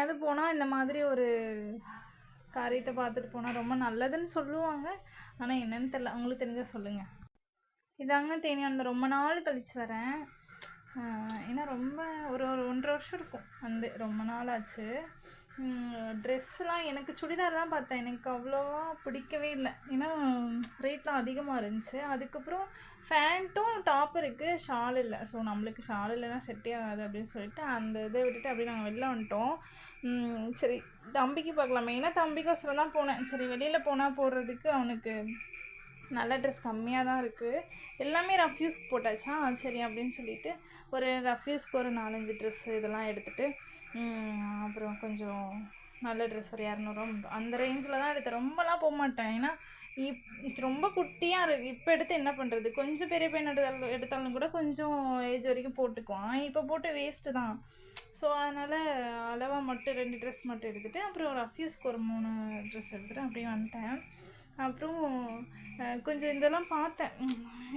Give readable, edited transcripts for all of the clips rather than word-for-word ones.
எங்கேயாவது போனால் இந்த மாதிரி ஒரு காரியத்தை பார்த்துட்டு போனால் ரொம்ப நல்லதுன்னு சொல்லுவாங்க. ஆனால் என்னன்னு தெரியல, உங்களுக்கு தெரிஞ்சால் சொல்லுங்கள். இதாங்க தேனி அந்த ரொம்ப நாள் கழிச்சு வரேன். ஏன்னா ரொம்ப ஒரு 1.5 வருஷம் இருக்கும் வந்து, ரொம்ப நாள் ஆச்சு. ட்ரெஸ்லாம் எனக்கு சுடிதார் தான் பார்த்தேன், எனக்கு அவ்வளோவா பிடிக்கவே இல்லை. ஏன்னா ரேட்லாம் அதிகமாக இருந்துச்சு. அதுக்கப்புறம் ஃபேண்ட்டும் டாப் இருக்குது, ஷால் இல்லை. ஸோ நம்மளுக்கு ஷால் இல்லைனா செட்டே ஆகாது அப்படின்னு சொல்லிட்டு அந்த இதை விட்டுட்டு அப்படியே நாங்கள் வெளில வந்துட்டோம். சரி தம்பிக்கு பார்க்கலாம், மெயினாக தம்பிக்கோசரம் தான் போனேன். சரி வெளியில் போனால் போடுறதுக்கு அவனுக்கு நல்ல ட்ரெஸ் கம்மியாக தான் இருக்குது, எல்லாமே ரஃப் யூஸ்க்கு போட்டாச்சா. சரி அப்படின்னு சொல்லிட்டு ஒரு ரஃப் யூஸ்க்கு ஒரு 4-5 ட்ரெஸ்ஸு இதெல்லாம் எடுத்துகிட்டு அப்புறம் கொஞ்சம் நல்ல ட்ரெஸ் ஒரு 200 அந்த ரேஞ்சில் தான் எடுத்தேன். ரொம்பலாம் போக மாட்டேன், ஏன்னா ரொம்ப குட்டியாக இருக்குது. இப்போ எடுத்து என்ன பண்ணுறது, கொஞ்சம் பெரிய பையன் எடுத்தாலும் கூட கொஞ்சம் ஏஜ் வரைக்கும் போட்டுக்குவான். இப்போ போட்டு வேஸ்ட்டு தான். ஸோ அதனால் அளவாக மட்டும் 2 ட்ரெஸ் மட்டும் எடுத்துகிட்டு அப்புறம் ரஃப் யூஸ்க்கு ஒரு 3 ட்ரெஸ் எடுத்துகிட்டு அப்படியே வந்துட்டேன். அப்புறம் கொஞ்சம் இதெல்லாம் பார்த்தேன்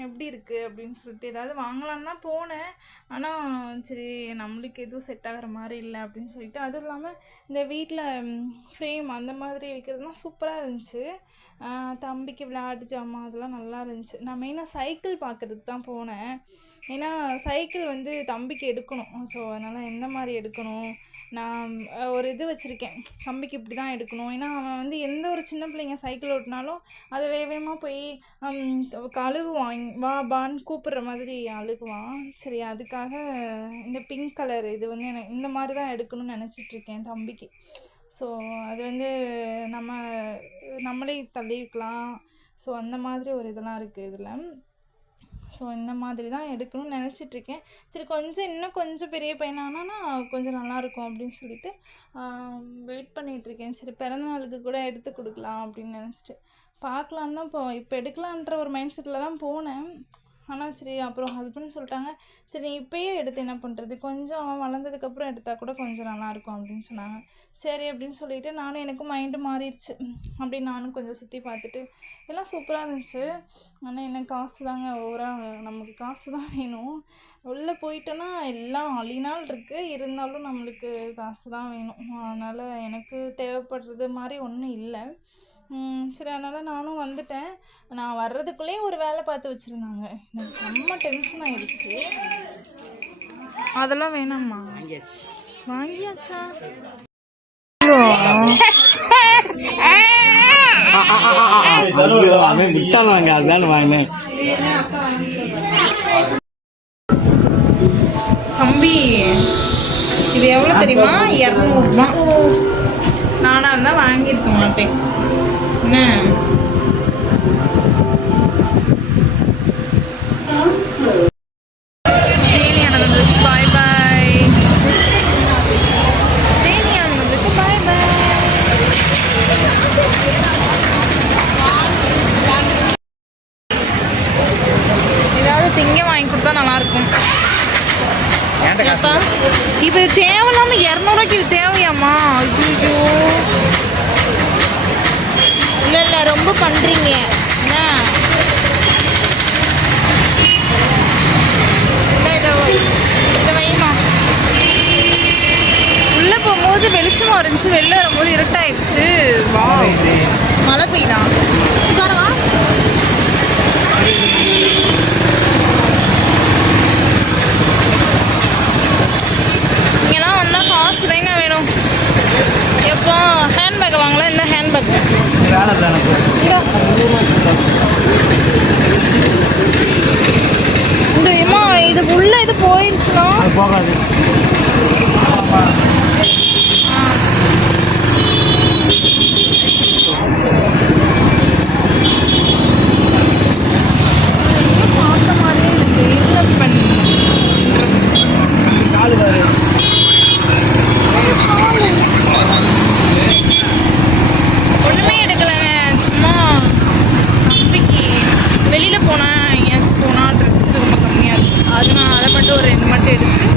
எப்படி இருக்குது அப்படின்னு சொல்லிட்டு, ஏதாவது வாங்கலான்னு தான் போனேன். ஆனால் சரி நம்மளுக்கு எதுவும் செட் ஆகிற மாதிரி இல்லை அப்படின்னு சொல்லிட்டு, அதுவும் இல்லாமல் இந்த வீட்டில் ஃப்ரேம் அந்த மாதிரி வைக்கிறதுலாம் சூப்பராக இருந்துச்சு. தம்பிக்கு விளையாட்டு ஜாமான் அதெல்லாம் நல்லா இருந்துச்சு. நான் மெயினாக சைக்கிள் பார்க்குறதுக்கு தான் போனேன். ஏன்னா சைக்கிள் வந்து தம்பிக்கு எடுக்கணும். ஸோ அதனால் எந்த மாதிரி எடுக்கணும், நான் ஒரு இது வச்சுருக்கேன், தம்பிக்கு இப்படி தான் எடுக்கணும். ஏன்னா அவன் வந்து எந்த ஒரு சின்ன பிள்ளைங்க சைக்கிள் ஓட்டினாலும் அதை வேகமாக போய் அழுகுவான், வா பான்னு கூப்பிட்ற மாதிரி அழுகுவான். சரி அதுக்காக இந்த பிங்க் கலர் இது வந்து எனக்கு இந்த மாதிரி தான் எடுக்கணும்னு நினச்சிட்ருக்கேன் தம்பிக்கு. ஸோ அது வந்து நம்மளே தள்ளிக்கலாம். ஸோ அந்த மாதிரி ஒரு இதெல்லாம் இருக்குது இதில். ஸோ இந்த மாதிரி தான் எடுக்கணும்னு நினச்சிட்ருக்கேன். சரி இன்னும் கொஞ்சம் பெரிய பையனானா கொஞ்சம் நல்லாயிருக்கும் அப்படின்னு சொல்லிட்டு வெயிட் பண்ணிகிட்ருக்கேன். சரி பிறந்தநாளுக்கு கூட எடுத்து கொடுக்கலாம் அப்படின்னு நினச்சிட்டு பார்க்கலான்னு தான் இப்போ எடுக்கலான்ற ஒரு மைண்ட் செட்டில் தான் போனேன். ஆனால் சரி அப்புறம் ஹஸ்பண்ட் சொல்லிட்டாங்க, சரி இப்போயே எடுத்து என்ன பண்ணுறது, கொஞ்சம் அவன் வளர்ந்ததுக்கப்புறம் எடுத்தால் கூட கொஞ்சம் நல்லாயிருக்கும் அப்படின்னு சொன்னாங்க. சரி அப்படின்னு சொல்லிவிட்டு எனக்கும் மைண்டு மாறிடுச்சு. அப்படி நானும் கொஞ்சம் சுற்றி பார்த்துட்டு எல்லாம் சூப்பராக இருந்துச்சு. ஆனால் என்ன காசு தாங்க ஓவராக, நமக்கு காசு தான் வேணும். உள்ளே போயிட்டோன்னா எல்லாம் அழினால் இருக்குது, இருந்தாலும் நம்மளுக்கு காசு தான் வேணும். அதனால் எனக்கு தேவைப்படுறது மாதிரி ஒன்றும் இல்லை. சரி அதனால் நானும் வந்துட்டேன். நான் வர்றதுக்குள்ளேயே ஒரு வேலை பார்த்து வச்சுருந்தாங்க, எனக்கு செம்ம டென்ஷன் ஆகிடுச்சு. அதெல்லாம் வேணாம்மா, வாங்கியாச்சா? தம்பி இது எவ்வளோ தெரியுமா? 200 ரூபா. நானாக இருந்தால் வாங்கியிருக்க மாட்டேன். என்ன பாய் பாய், பாய் பாய். ஏதாவது திங்க வாங்கி கொடுத்தா நல்லாயிருக்கும். இப்போ தேவையில்லாம 200 ரூபாய்க்கு இது தேவையாம்மா? ஐயோ இல்லை ரொம்ப பண்ணுறீங்க என்ன? இதை வைமா. உள்ளே போகும்போது வெளிச்சமாக இருந்துச்சு, வெளில வரும்போது இருட்டாயிடுச்சு. வா மழை பெய்தான். உட்காரவா? இங்கெல்லாம் வந்தால் காசு தாங்க வேணும். எப்போ ஹேண்ட்பேக் வாங்கலாம், இந்த ஹேண்ட்பேக் இந்த இது உள்ள இது போயிடுச்சுன்னா போகாது. பார்த்த மாதிரி ஒன்றுமே எடுக்கலைங்க, சும்மா தம்பிக்கு வெளியில் போனால் எங்கேயாச்சும் போனால் ட்ரெஸ்ஸு ரொம்ப கம்மியாக இருக்கும். அது நான் அதை மட்டும் ஒரு 2 மட்டும் எடுத்து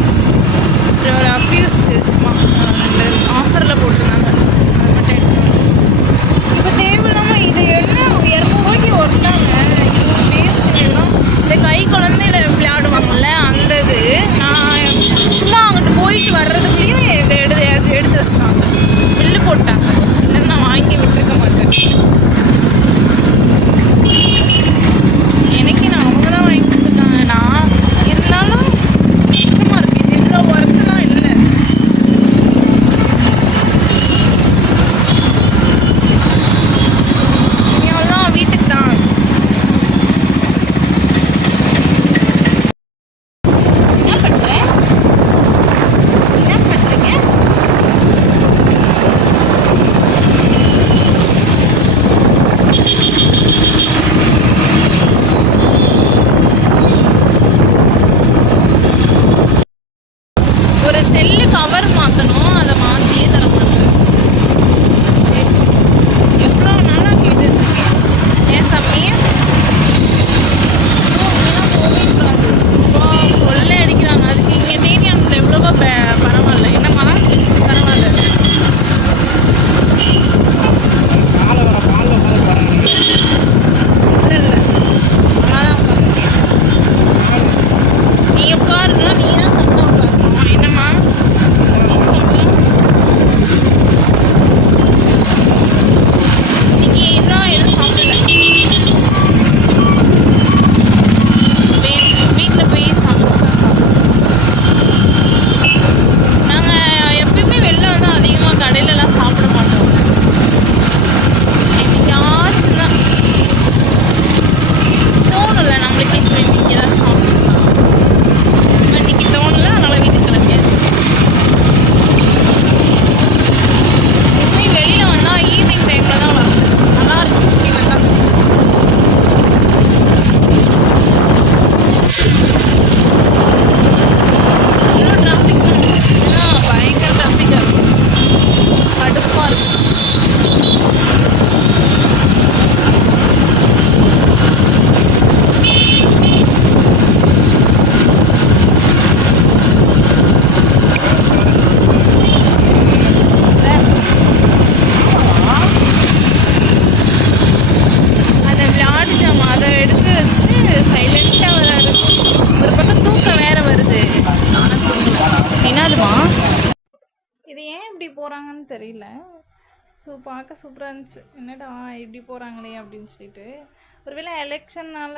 எப்படி போகிறாங்கன்னு தெரியல. ஸோ பார்க்க சூப்பராக இருந்துச்சு. என்னடா இப்படி போகிறாங்களே அப்படின்னு சொல்லிட்டு. ஒருவேளை எலெக்ஷன்னால்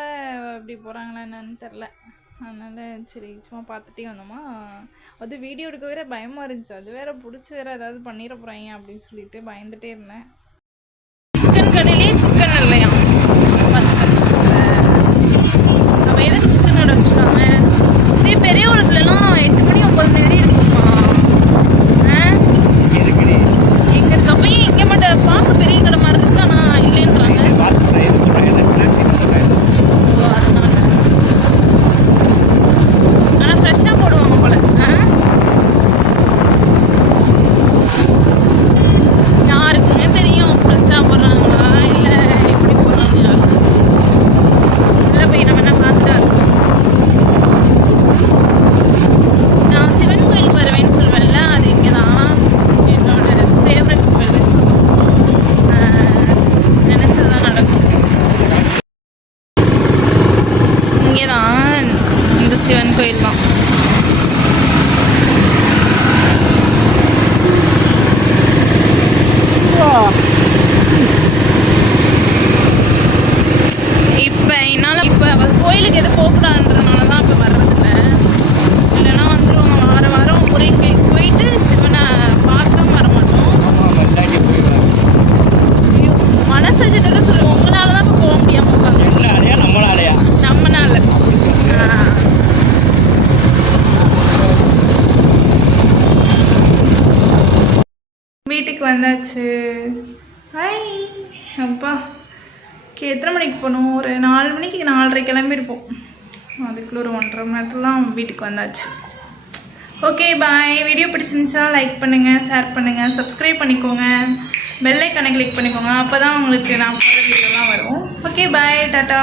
இப்படி போகிறாங்களா என்னன்னு தெரில. அதனால் சரி சும்மா பார்த்துட்டே வந்தோமா. அது வீடியோ எடுக்க வேற பயமாக இருந்துச்சு. அது வேற பிடிச்சி வேற ஏதாவது பண்ணிட போகிறாங்க அப்படின்னு சொல்லிட்டு பயந்துட்டே இருந்தேன். சிக்கன் கடையிலே சிக்கன் இல்லையா? நம்ம எதுக்கு சிக்கன் கடை வச்சுருக்காங்க? இதே பெரிய உலகத்துலலாம் 8 மணி 9 மணி வரையும் இருக்குமா? எங்கே இருக்கப்ப இங்கே மட்டும் பார்க்க பெரிய கடை மாதிரி இருக்கு, ஆனால் இல்லைன்றாங்க. ஆனால் ஃப்ரெஷ்ஷாக போடுவாங்க போல. யாருக்குங்க தெரியும் ஃப்ரெஷ்ஷாக போடுறாங்களா இல்லை எப்படி போடுறாங்க? யாருக்கு இல்லை போய் நம்ம என்ன பார்த்துட்டா இருக்கோம். நான் சிவன் கோயிலுக்கு வருவேன்னு சொல்லுவேன்ல, அது இங்கே தான் என்னோட ஃபேவரட் கோயில்னு சொல்லுவேன். நினச்சதுதான் நடக்கும். இங்கே தான் இந்த சிவன் கோயில் தான். இப்போ கோயிலுக்கு எது போகக்கூடாதுன்றதுனால தான் இப்போ வர்றதில்ல. இல்லைன்னா வந்துடுவோம். வாரம் வாரம் ஒரே போயிட்டு சிவனை பார்க்காம வர மாட்டோம். ஐயோ மனசஜத்தோட சொல்லுவோம். உங்களால தான் இப்போ போக முடியாமல் இருக்காங்க. நம்மளால வீட்டுக்கு வந்தாச்சு. ஹாய் அப்பா. எத்தனை மணிக்கு போகணும்? ஒரு 4 மணிக்கு 4:30 கிளம்பியிருப்போம். அதுக்குள்ள ஒரு 1.5 மணி நேரத்தில் தான் வீட்டுக்கு வந்தாச்சு. Okay bye. வீடியோ பிடிச்சிருந்துச்சா லைக் பண்ணுங்கள், ஷேர் பண்ணுங்கள், சப்ஸ்கிரைப் பண்ணிக்கோங்க, பெல் ஐக்கானை கிளிக் பண்ணிக்கோங்க. அப்போ தான் உங்களுக்கு நான் போகிற வீடியோலாம் வரும். Okay bye, tata.